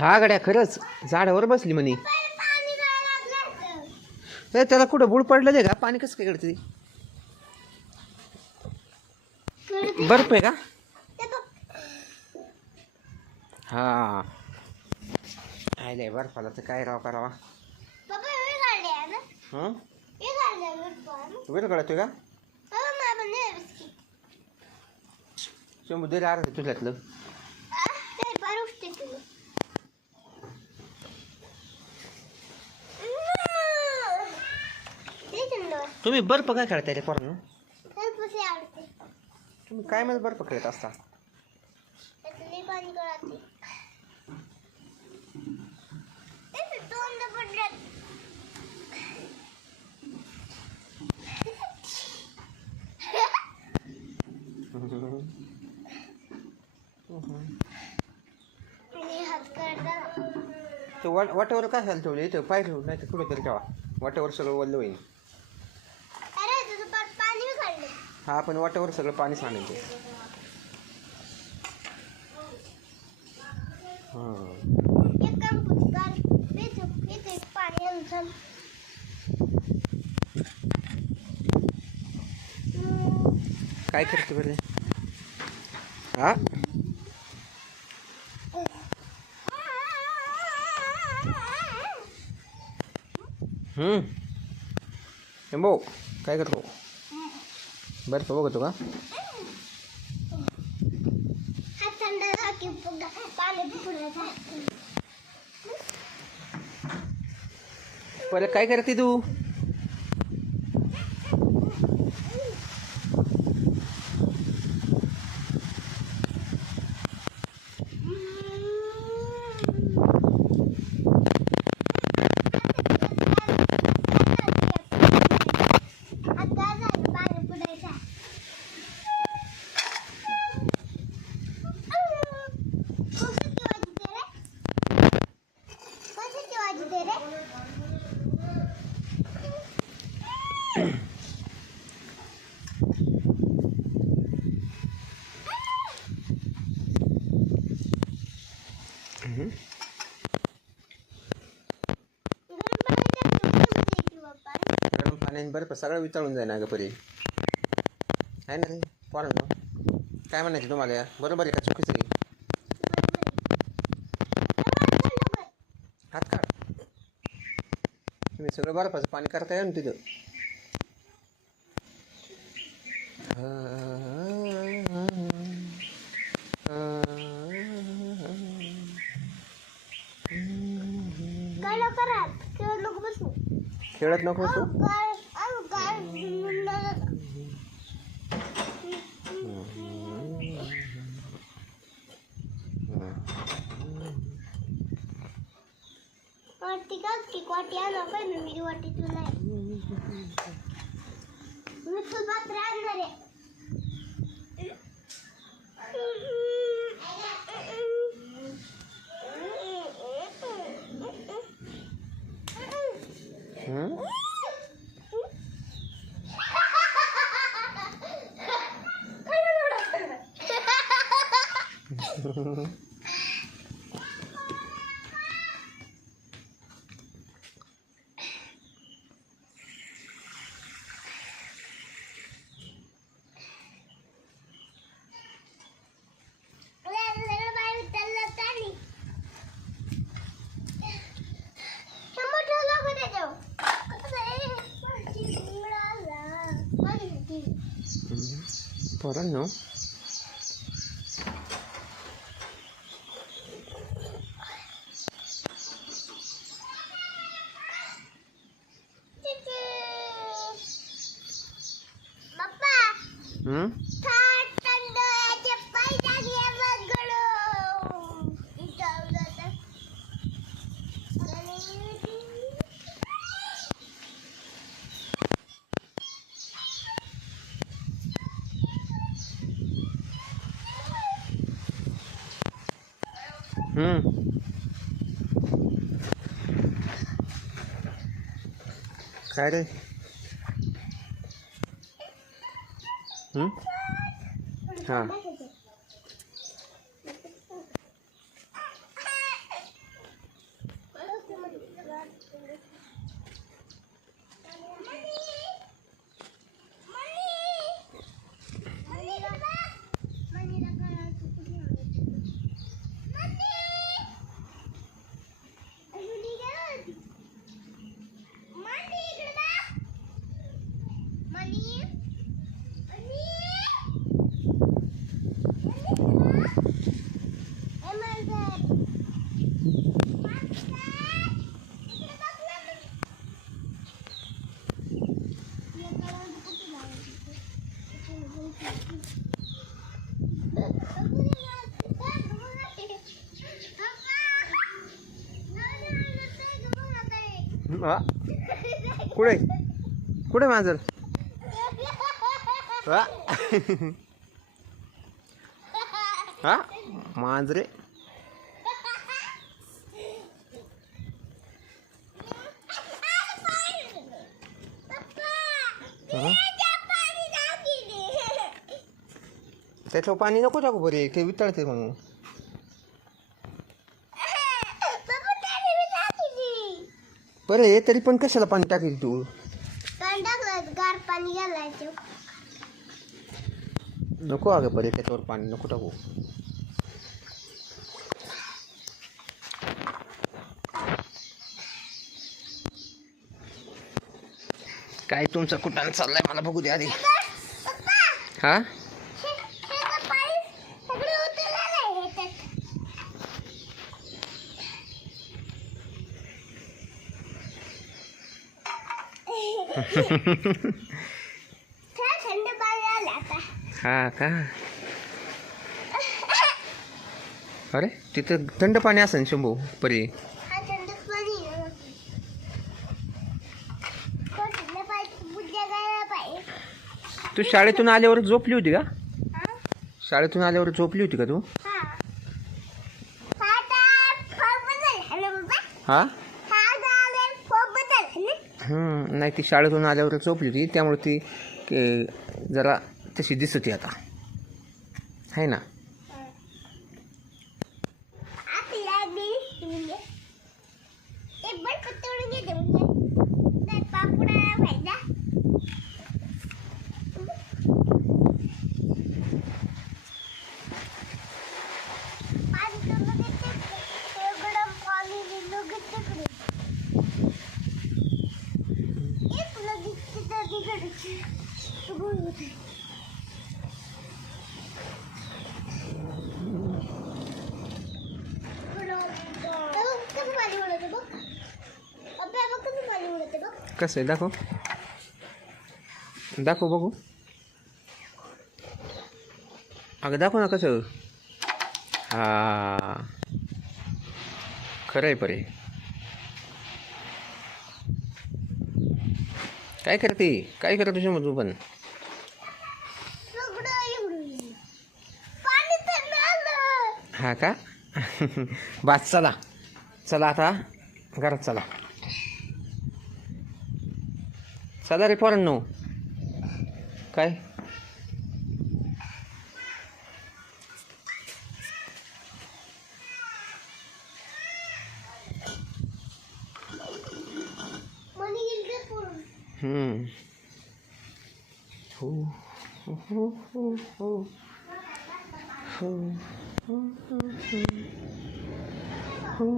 हा गड्या खरंच झाडावर बसली म्हणे. त्याला कुठं बुड पडलं ते का पाणी कसं काय करते. बर्फ आहे का. हा आयले बर्फाला तर काय राव करावा. वेळ काढतोय का शंभू दे अर्ध तुझ्यातलं. तुम्ही बर्फ काय खेळताय रे पोरांनो. तुम्ही काय मला बर्फ खेळत असता. ते वाट्यावर काय झालं ठेवलं इथं पाय ठेवून नाही तर कुठं तरी ठेवा. वाट्यावर सगळं वल्ल होईल. हा पण वाट्यावर सगळं पाणी सांडायचं. काय करते बरं. हा भाऊ काय करतो. बर्फ बघतो का. परत काय करते तू. गरम पाण्याने बर्फ सगळं वितळून जाईल ना ग परी आहे ना रे पोरांनो. काय म्हणायचं तुम्हाला बरोबर आहे का चुकीचं आहे. हात काढ. तुम्ही सगळं बर्फाचं पाणी करताय ना तिथं. खेळत नको बसू. पोरांनो काय रे. हां हा कुठे कुठे मांजर हा हा मांजरे त्याच्यावर पाणी नको टाकू बरे ते वितळते मग बरं हे तरी पण कशाला पाणी टाकेल तू गार पाणी घालायचं नको अगं बरे त्याच्यावर पाणी नको टाकू काय तुमचं कुठं चाललंय मला बघू दे आधी हा थंड पाणी आलं आता हा का अरे तिथं थंड पाणी असेल शंभू परी हा थंड पाणी आहे. थंड पाणी बुद्ध्या गायला पाहिजे तू शाळेतून आल्यावर झोपली होती का हा शाळेतून आल्यावर झोपली होती का तू हा आता फॉर्म बदल है ना बाबा हा हा गावे फॉर्म बदल है ना नाही ती शाळेतून आल्यावर झोपली होती त्यामुळे ती जरा तशी दिसते आता आहे ना आपल्या बी म्हणजे ते बड पतोडून घेते म्हणजे तर पापडा व्हायचा पाणी तुला देते ते गरम पाणी दिलं घेते एक लगेच तिथं तिकडची सुगुण होते कसं पाणी उडते बघ अभ्या बघ कसं पाणी उडते बघ कसं आहे दाखव दाखव बघू अगं दाखव ना कसं हा खरं आहे परे काय करत तुझ्या मधू पण सगळं एवढं पाणी तर आलं हा का बस चला चला आता घरात चला चला रे पोरांनो काय मनी गेली पडून हो हो हो हो हो हो